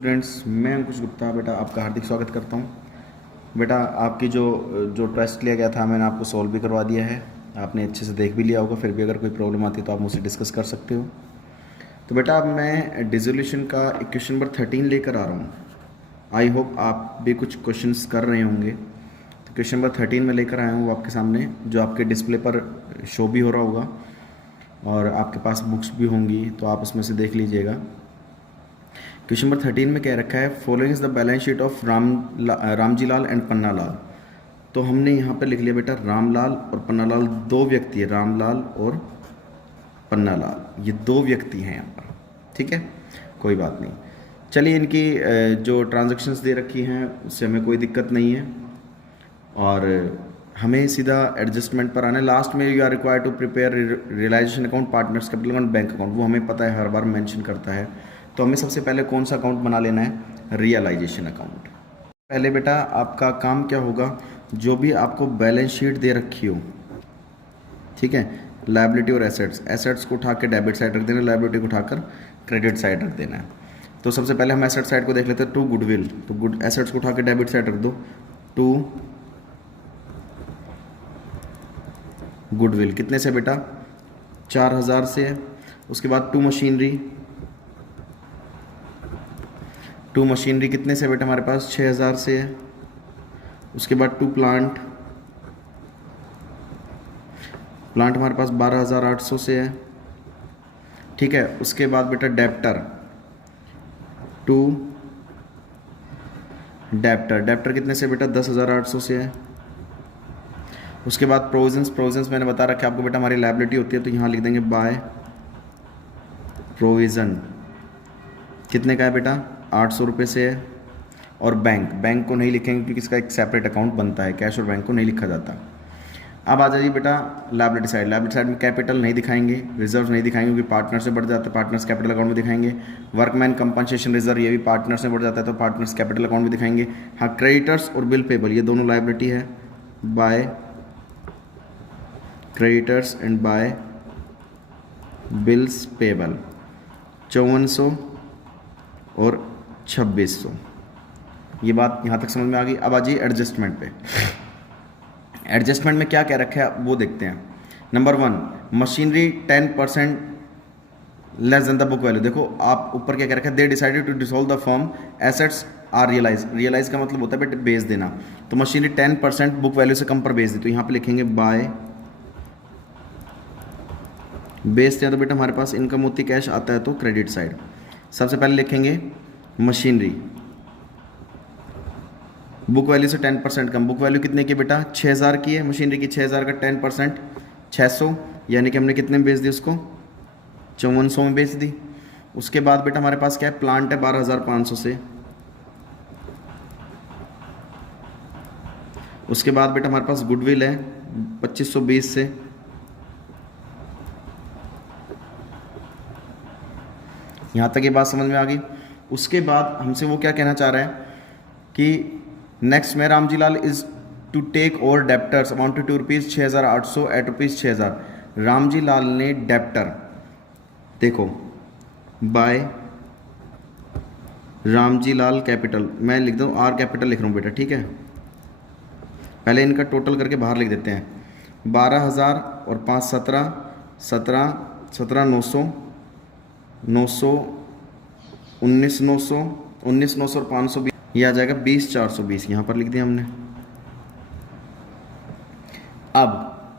Friends, मैं अंकुश गुप्ता बेटा आपका हार्दिक स्वागत करता हूं। बेटा आपकी जो जो टेस्ट लिया गया था मैंने आपको सॉल्व भी करवा दिया है। आपने अच्छे से देख भी लिया होगा। फिर भी अगर कोई प्रॉब्लम आती है तो आप मुझसे डिस्कस कर सकते हो। तो बेटा अब मैं डिसोल्यूशन का इक्वेशन नंबर 13 लेकर आ रहा हूँ। आई होप आप भी कुछ क्वेश्चंस कर रहे होंगे। तो क्वेश्चन नंबर 13 में लेकर आया हूँ वो आपके सामने, जो आपके डिस्प्ले पर शो भी हो रहा होगा और आपके पास बुक्स भी होंगी, तो आप उसमें से देख लीजिएगा। क्वेश्चन नंबर 13 में क्या रखा है, following is the balance sheet of Ramji Lal and Panna Lal. तो हमने यहाँ पर लिख लिया बेटा रामलाल और पन्ना लाल दो व्यक्ति है, रामलाल और पन्ना लाल, ये दो व्यक्ति हैं यहाँ पर। ठीक है, कोई बात नहीं। चलिए इनकी जो ट्रांजैक्शंस दे रखी हैं उससे हमें कोई दिक्कत नहीं है और हमें सीधा एडजस्टमेंट पर आना है। लास्ट में you are required to prepare realisation account, partners capital account, bank account, वो हमें पता है, हर बार मेंशन करता है। तो हमें सबसे पहले कौन सा अकाउंट बना लेना है, रियलाइजेशन अकाउंट। पहले बेटा आपका काम क्या होगा, जो भी आपको बैलेंस शीट दे रखी हो, ठीक है, लायबिलिटी और एसेट्स, एसेट्स को उठा के डेबिट साइड रख देना, लायबिलिटी को उठाकर क्रेडिट साइड रख देना है। तो सबसे पहले हम एसेट साइड को देख लेते हैं, टू गुडविल। तो गुड एसेट्स को उठा के डेबिट साइड रख दो, टू गुडविल कितने से बेटा, 4000 से है। उसके बाद टू मशीनरी, टू मशीनरी कितने से बेटा हमारे पास, 6000 से है। उसके बाद टू प्लांट, प्लांट हमारे पास 12800 से है। ठीक है, उसके बाद बेटा डेप्टर, टू डेप्टर, डेप्टर कितने से बेटा, 10800 से है। उसके बाद प्रोविजंस, प्रोविजंस मैंने बता रखा है आपको बेटा हमारी लायबिलिटी होती है, तो यहाँ लिख देंगे बाय प्रोविज़न, कितने का है बेटा, 800 रुपये से है। और बैंक, बैंक को नहीं लिखेंगे क्योंकि इसका एक सेपरेट अकाउंट बनता है, कैश और बैंक को नहीं लिखा जाता। अब आ जाइए बेटा लायबिलिटी साइड, लायबिलिटी साइड में कैपिटल नहीं दिखाएंगे, रिजर्व नहीं दिखाएंगे क्योंकि पार्टनर से बढ़ जाता है, पार्टनर्स कैपिटल अकाउंट में दिखाएंगे। वर्कमैन कंपनसेशन रिजर्व, ये भी पार्टनर से बढ़ जाता है तो पार्टनर्स कैपिटल अकाउंट में दिखाएंगे। हाँ, क्रेडिटर्स और बिल पेबल ये दोनों लायबिलिटी है, by creditors and by bills payable, 5400 और 2600। ये बात यहाँ तक समझ में आ गई। अब आ जाइए एडजस्टमेंट पे। एडजस्टमेंट में क्या क्या रखा है वो देखते हैं। Number 1, machinery 10% less than the book value. देखो आप ऊपर क्या रखा है, they decided to dissolve the firm, assets are realise, realise का मतलब होता है बेटे बेच देना। तो मशीनरी 10% बुक वैल्यू से कम पर बेच दी, तो यहाँ पे लिखेंगे बाय, बेचते हैं तो बेटा हमारे पास इनकम होती कैश आता है तो क्रेडिट साइड। सबसे पहले लिखेंगे मशीनरी, बुक वैल्यू से 10% कम, बुक वैल्यू कितने की बेटा, 6000 की है मशीनरी की, 6000 का 10% 600, यानी कि हमने कितने में बेच दी उसको, 5400 में बेच दी। उसके बाद बेटा हमारे पास क्या है, प्लांट है 12500 से। उसके बाद बेटा हमारे पास गुडविल है 2520 से। यहाँ तक ये बात समझ में आ गई। उसके बाद हमसे वो क्या कहना चाह रहा है कि नेक्स्ट में Ramji Lal is to take over debtors amounted to rupees 6800 at rupees 6000। Ramji Lal ने डेप्टर, देखो बाय रामजी लाल कैपिटल, मैं लिख दूँ आर कैपिटल लिख रहा हूँ बेटा, ठीक है। पहले इनका टोटल करके बाहर लिख देते हैं, 12000 और 5 17 17 17 900 900 19 900 19 900 और 520, ये आ जाएगा 20 420, यहाँ पर लिख दिया हमने। अब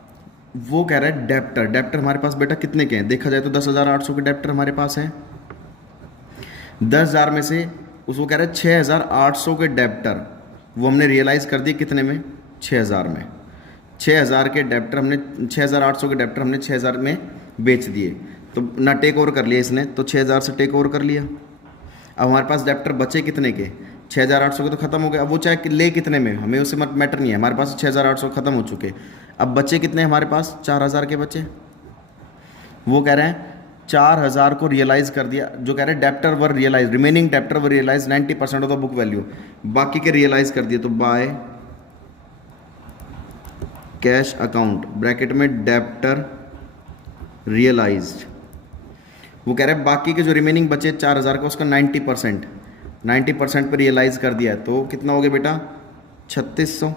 वो कह रहा है डेप्टर, डेप्टर हमारे पास बेटा कितने के हैं, देखा जाए तो 10800 के डेप्टर हमारे पास हैं। 10000 में से उसको कह रहा है 6800 के डेप्टर, वो हमने रियलाइज़ कर दिए कितने में, 6000 में। 6000 के डेप्टर हमने, 6800 के डेप्टर हमने 6000 में बेच दिए, तो ना टेक ओवर कर लिया इसने, तो 6000 से टेक ओवर कर लिया। अब हमारे पास डेप्टर बचे कितने के, 6800 के तो खत्म हो गए। अब वो चाहे ले कितने में, हमें उससे मैटर नहीं है, हमारे पास 6800 खत्म हो चुके। अब बचे कितने हमारे पास, 4000 के बचे। वो कह रहे हैं 4000 को रियलाइज कर दिया, जो कह रहे हैं debtor were realise, remaining debtor were realise 90% of the book value, बाकी के रियलाइज कर दिए। तो बाय कैश अकाउंट ब्रैकेट में डेप्टर रियलाइज्ड, वो कह रहे हैं बाकी के जो रिमेनिंग बचे 4000 का उसका 90%, 90% पर रियलाइज़ कर दिया है, तो कितना हो गया बेटा 3600।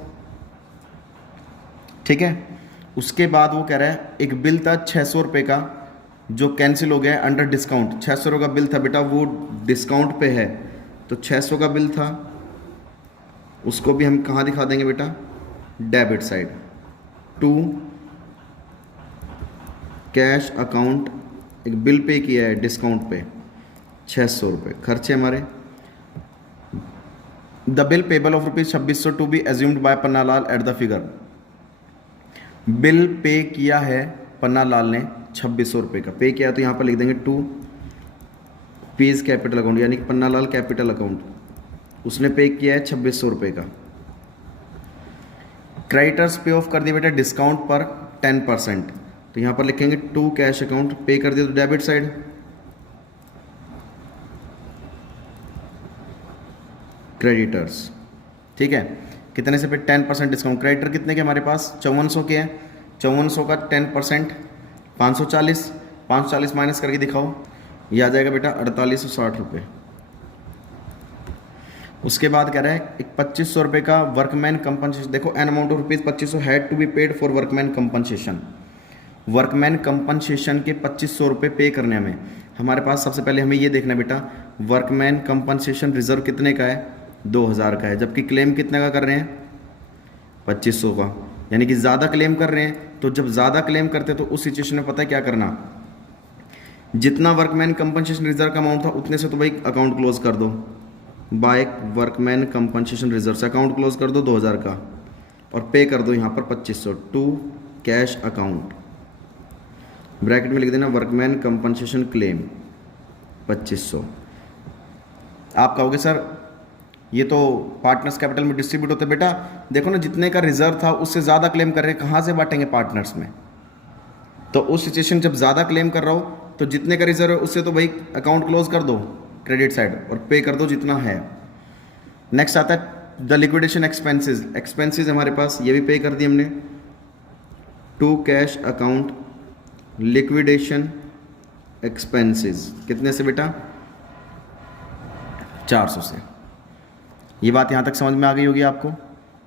ठीक है। उसके बाद वो कह रहा है एक बिल था 600 रुपये का जो कैंसिल हो गया है अंडर डिस्काउंट। 600 रुपये का बिल था बेटा, वो डिस्काउंट पे है, तो 600 का बिल था, उसको भी हम कहाँ दिखा देंगे बेटा, debit side to cash account. एक बिल पे किया है डिस्काउंट पे 600 रुपये, खर्चे हमारे। The bill payable of ₹2600 to be assumed by Panna Lal at the figure. Bill pay किया है पन्ना लाल ने 2600 रुपये का पे किया, तो यहाँ पर लिख देंगे टू पीज कैपिटल अकाउंट, यानी कि पन्ना लाल कैपिटल अकाउंट, उसने पे किया है 2600 रुपये का। क्रेडिटर्स पे ऑफ कर दिया बेटा डिस्काउंट पर 10%, तो यहाँ पर लिखेंगे टू कैश अकाउंट, पे कर दिया तो डेबिट साइड। क्रेडिटर्स, ठीक है, कितने से पे 10% डिस्काउंट। क्रेडिटर कितने के हमारे पास 5400 के हैं, 5400 का 10% 540, 540 माइनस करके दिखाओ, ये आ जाएगा बेटा 4860 रुपये। उसके बाद कह रहा है एक 2500 रुपये का वर्कमैन कंपनसेशन। देखो an amount of rupees 2500 had to be paid for workman compensation. Workman compensation के 2500 रुपये पे करने हमें, हमारे पास सबसे पहले हमें ये देखना बेटा वर्कमैन कंपनसेशन रिजर्व कितने का है 2000 का है, जबकि क्लेम कितने का कर रहे हैं 2500 का, यानी कि ज़्यादा क्लेम कर रहे हैं। तो जब ज़्यादा क्लेम करते तो उस सिचुएशन में पता है क्या करना, जितना वर्कमैन कंपनसेशन रिजर्व का अमाउंट था उतने से तो भाई अकाउंट क्लोज कर दो, बाय वर्कमैन कंपनसेशन रिजर्व से अकाउंट क्लोज कर दो 2000 का, और पे कर दो यहाँ पर 2500 टू कैश अकाउंट, ब्रैकेट में लिख देना वर्कमैन कंपनसेशन क्लेम 2500। आप कहोगे सर ये तो पार्टनर्स कैपिटल में डिस्ट्रीब्यूट होते बेटा, देखो ना जितने का रिजर्व था उससे ज़्यादा क्लेम कर रहे हैं, कहाँ से बांटेंगे पार्टनर्स में। तो उस सिचुएशन जब ज़्यादा क्लेम कर रहा हो तो जितने का रिजर्व है उससे तो भाई अकाउंट क्लोज कर दो क्रेडिट साइड और पे कर दो जितना है। नेक्स्ट आता है द लिक्विडेशन एक्सपेंसेस। एक्सपेंसेस हमारे पास ये भी पे कर दिए हमने, to cash account liquidation expenses कितने से बेटा 400 से। ये बात यहाँ तक समझ में आ गई होगी आपको।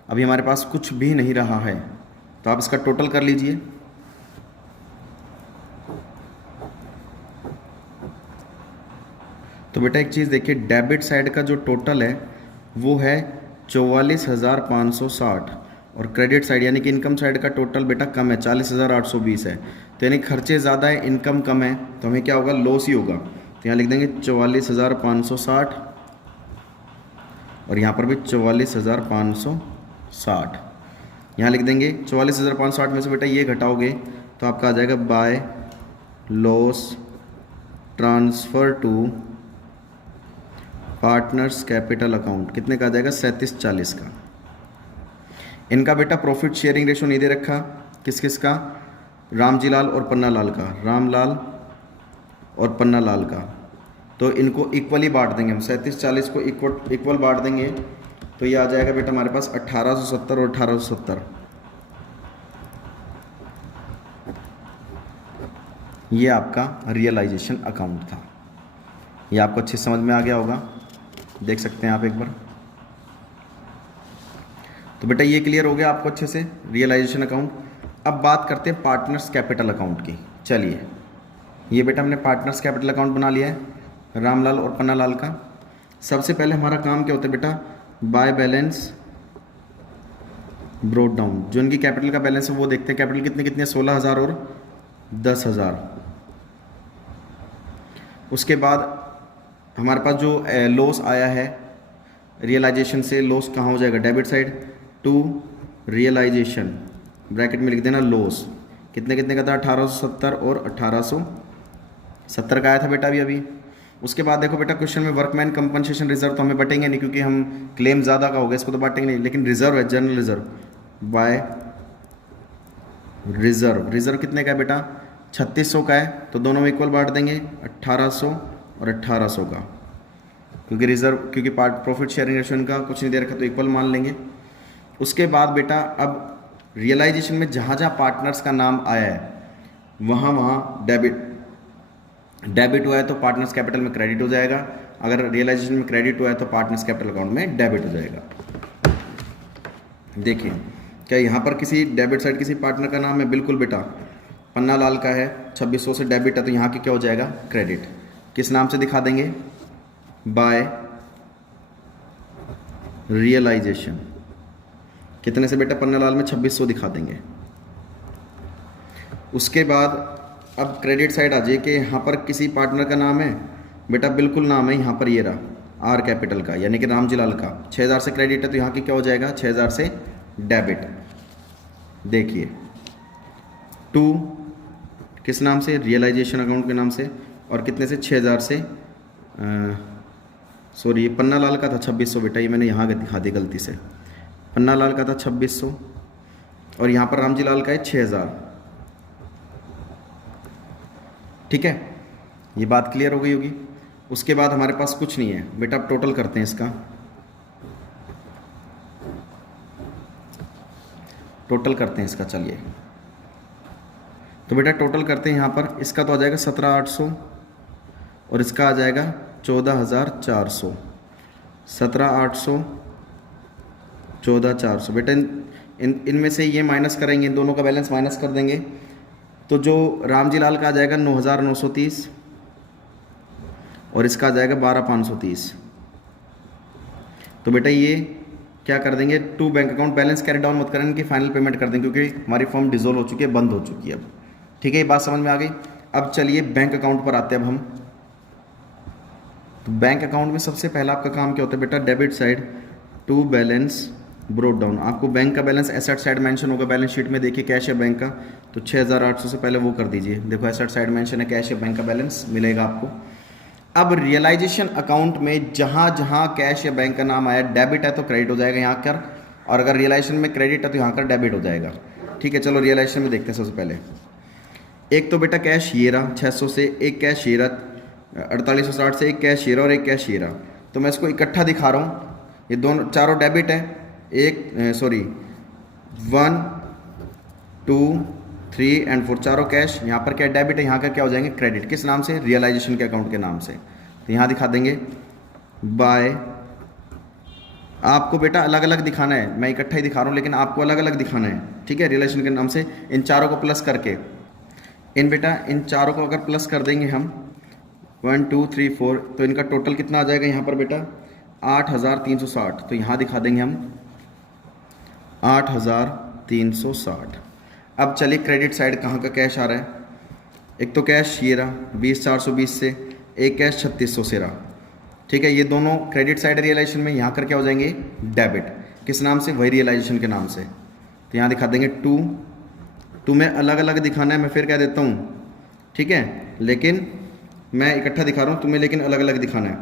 अभी हमारे पास कुछ भी नहीं रहा है तो आप इसका टोटल कर लीजिए। तो बेटा एक चीज़ देखिए, डेबिट साइड का जो टोटल है वो है 44,560 और क्रेडिट साइड यानी कि इनकम साइड का टोटल बेटा कम है 40,820 है। तो यानी खर्चे ज़्यादा है इनकम कम है, तो हमें क्या होगा लॉस ही होगा। तो यहाँ लिख देंगे 44,560 और यहाँ पर भी 44,560, यहाँ लिख देंगे 44,560 में से बेटा ये घटाओगे तो आपका आ जाएगा by loss transfer to partners capital account कितने का आ जाएगा 3740 का। इनका बेटा प्रॉफिट शेयरिंग रेशो नहीं दे रखा, किस किस का, रामजी लाल और पन्ना लाल का, रामलाल और पन्ना लाल का। तो इनको इक्वली बांट देंगे हम, 3740 को इक्वल बांट देंगे तो ये आ जाएगा बेटा हमारे पास 1870 और 1870। ये आपका रियलाइजेशन अकाउंट था। ये आपको अच्छे समझ में आ गया होगा, देख सकते हैं आप एक बार। तो बेटा ये क्लियर हो गया आपको अच्छे से रियलाइजेशन अकाउंट। अब बात करते हैं पार्टनर्स कैपिटल अकाउंट की। चलिए ये बेटा हमने पार्टनर्स कैपिटल अकाउंट बना लिया है रामलाल और पन्ना लाल का। सबसे पहले हमारा काम क्या होता है बेटा, बाय बैलेंस ब्रोड डाउन। जो इनकी कैपिटल का बैलेंस है वो देखते हैं, कैपिटल कितने कितने 16,000 और 10,000। उसके बाद हमारे पास जो लॉस आया है रियलाइजेशन से, लॉस कहाँ हो जाएगा debit side to realisation, bracket में लिख देना लॉस कितने कितने का था 1870 और 1870 का आया था बेटा अभी। उसके बाद देखो बेटा क्वेश्चन में वर्कमैन कंपनसेशन रिजर्व तो हमें बटेंगे नहीं क्योंकि हम क्लेम ज़्यादा का हो गया, इसको तो बांटेंगे नहीं, लेकिन रिजर्व है जनरल रिजर्व बाय रिजर्व कितने का है बेटा 3600 का है, तो दोनों में इक्वल बांट देंगे 1800 और 1800 का, क्योंकि रिजर्व क्योंकि प्रॉफिट शेयरिंग रेशियो का कुछ नहीं दे रखा तो इक्वल मान लेंगे। उसके बाद बेटा अब रियलाइजेशन में जहाँ जहाँ पार्टनर्स का नाम आया है वहाँ डेबिट हुआ है तो पार्टनर्स कैपिटल में क्रेडिट हो जाएगा। अगर रियलाइजेशन में क्रेडिट हुआ है तो पार्टनर्स कैपिटल अकाउंट में डेबिट हो जाएगा। देखिए क्या यहाँ पर किसी डेबिट साइड किसी पार्टनर का नाम है? बिल्कुल बेटा, पन्ना लाल का है, 2600 से डेबिट है, तो यहाँ की क्या हो जाएगा? क्रेडिट। किस नाम से दिखा देंगे? By realisation. कितने से बेटा? पन्ना लाल में 2600 दिखा देंगे। उसके बाद अब क्रेडिट साइड आ जाइए कि यहाँ पर किसी पार्टनर का नाम है बेटा? बिल्कुल नाम है, यहाँ पर ये रहा आर कैपिटल का, यानी कि रामजी लाल का। 6000 से क्रेडिट है तो यहाँ की क्या हो जाएगा? 6000 से डेबिट। देखिए 2 किस नाम से? रियलाइजेशन अकाउंट के नाम से। और कितने से? 6000 से, सॉरी ये पन्ना लाल का था 2600 बेटा, ये मैंने यहाँ दिखा दी गलती से। पन्ना लाल का था 2600 और यहाँ पर रामजी लाल का है 6000। ठीक है, ये बात क्लियर हो गई होगी। उसके बाद हमारे पास कुछ नहीं है बेटा, अब टोटल करते हैं इसका। टोटल करते हैं इसका, चलिए। तो बेटा टोटल करते हैं यहाँ पर, इसका तो आ जाएगा 17800 और इसका आ जाएगा 14400। 17800 14400 बेटा, इनमें से ये माइनस करेंगे, इन दोनों का बैलेंस माइनस कर देंगे तो जो रामजी लाल का आ जाएगा 9930 और इसका आ जाएगा 12530। तो बेटा ये क्या कर देंगे? 2 bank account balance carry down मत करें, इनकी फाइनल पेमेंट कर देंगे क्योंकि हमारी फॉर्म डिसॉल्व हो चुकी है, बंद हो चुकी है अब। ठीक है, ये बात समझ में आ गई। अब चलिए बैंक अकाउंट पर आते हैं अब हम। तो बैंक अकाउंट में सबसे पहला आपका काम क्या होता है बेटा? Debit side to balance brought down. आपको बैंक का बैलेंस एसेट साइड मेंशन होगा बैलेंस शीट में, देखिए कैश या बैंक का, तो 6800 से पहले वो कर दीजिए। देखो एसेट साइड मेंशन है, कैश या बैंक का बैलेंस मिलेगा आपको। अब रियलाइजेशन अकाउंट में जहां जहां कैश या बैंक का नाम आया, डेबिट है तो क्रेडिट हो जाएगा यहाँ कर, और अगर रियलाइजेशन में क्रेडिट है तो यहाँ कर डेबिट हो जाएगा। ठीक है, चलो रियलाइजेशन में देखते हैं। सबसे पहले एक तो बेटा कैश ये रहा 600 से, एक कैश ये रहा 4860 से, एक कैश ये रहा और एक कैश ये रहा। तो मैं इसको इकट्ठा दिखा रहा हूँ, ये दोनों चारों डेबिट है। 1 2 3 एंड 4 चारों कैश। यहाँ पर क्या डेबिट है, यहाँ का क्या हो जाएंगे? क्रेडिट। किस नाम से? रियलाइजेशन के अकाउंट के नाम से। तो यहाँ दिखा देंगे बाय। आपको बेटा अलग अलग दिखाना है, मैं इकट्ठा ही दिखा रहा हूँ लेकिन आपको अलग अलग दिखाना है। ठीक है, रियलाइजेशन के नाम से इन चारों को प्लस करके, इन चारों को अगर प्लस कर देंगे हम 1 2 3 4, तो इनका टोटल कितना आ जाएगा यहाँ पर बेटा? 8360। तो यहाँ दिखा देंगे हम 8360। अब चलिए क्रेडिट साइड कहाँ का कैश आ रहा है? एक तो कैश ये रहा 20420 से, एक कैश 3600 से रहा। ठीक है, ये दोनों क्रेडिट साइड रियलाइजेशन में, यहाँ कर क्या हो जाएंगे? डेबिट। किस नाम से? वही रियलाइजेशन के नाम से। तो यहाँ दिखा देंगे 2। तुम्हें अलग अलग दिखाना है, मैं फिर कह देता हूँ। ठीक है, लेकिन मैं इकट्ठा दिखा रहा हूँ तुम्हें, लेकिन अलग अलग दिखाना है।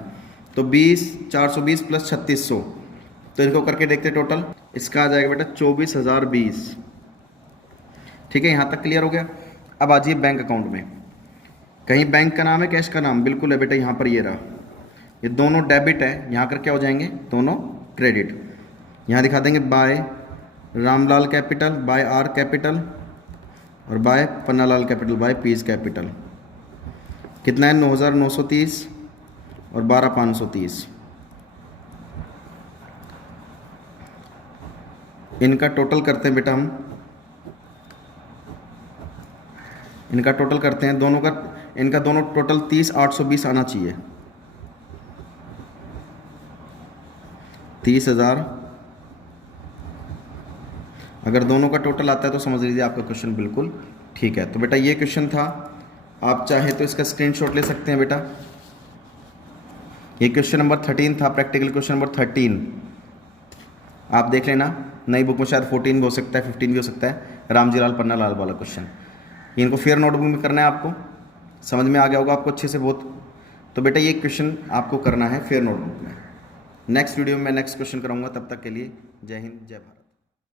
तो 20420 प्लस 3600, तो इनको करके देखते टोटल, इसका आ जाएगा बेटा 24020। ठीक है, यहाँ तक क्लियर हो गया। अब आ जाइए बैंक अकाउंट में। कहीं बैंक का नाम है, कैश का नाम? बिल्कुल है बेटा, यहाँ पर ये रहा, ये दोनों डेबिट है, यहाँ कर क्या हो जाएंगे? दोनों क्रेडिट। यहाँ दिखा देंगे by Ramlal capital, by R capital और by Pannalal capital, by P's capital. कितना है? 9930 और 12530। इनका टोटल करते हैं बेटा हम, इनका टोटल करते हैं दोनों का, इनका दोनों टोटल 30820 आना चाहिए। 30,000 अगर दोनों का टोटल आता है तो समझ लीजिए आपका क्वेश्चन बिल्कुल ठीक है। तो बेटा ये क्वेश्चन था, आप चाहे तो इसका स्क्रीनशॉट ले सकते हैं बेटा। ये क्वेश्चन नंबर 13 था, प्रैक्टिकल क्वेश्चन नंबर 13। आप देख लेना, नई बुक में शायद 14 भी हो सकता है, 15 भी हो सकता है, रामजी लाल पन्ना लाल वाला क्वेश्चन। इनको फेयर नोटबुक में करना है, आपको समझ में आ गया होगा आपको अच्छे से बहुत। तो बेटा ये क्वेश्चन आपको करना है फेयर नोटबुक में। नेक्स्ट वीडियो में मैं नेक्स्ट क्वेश्चन कराऊंगा, तब तक के लिए जय हिंद जय भारत।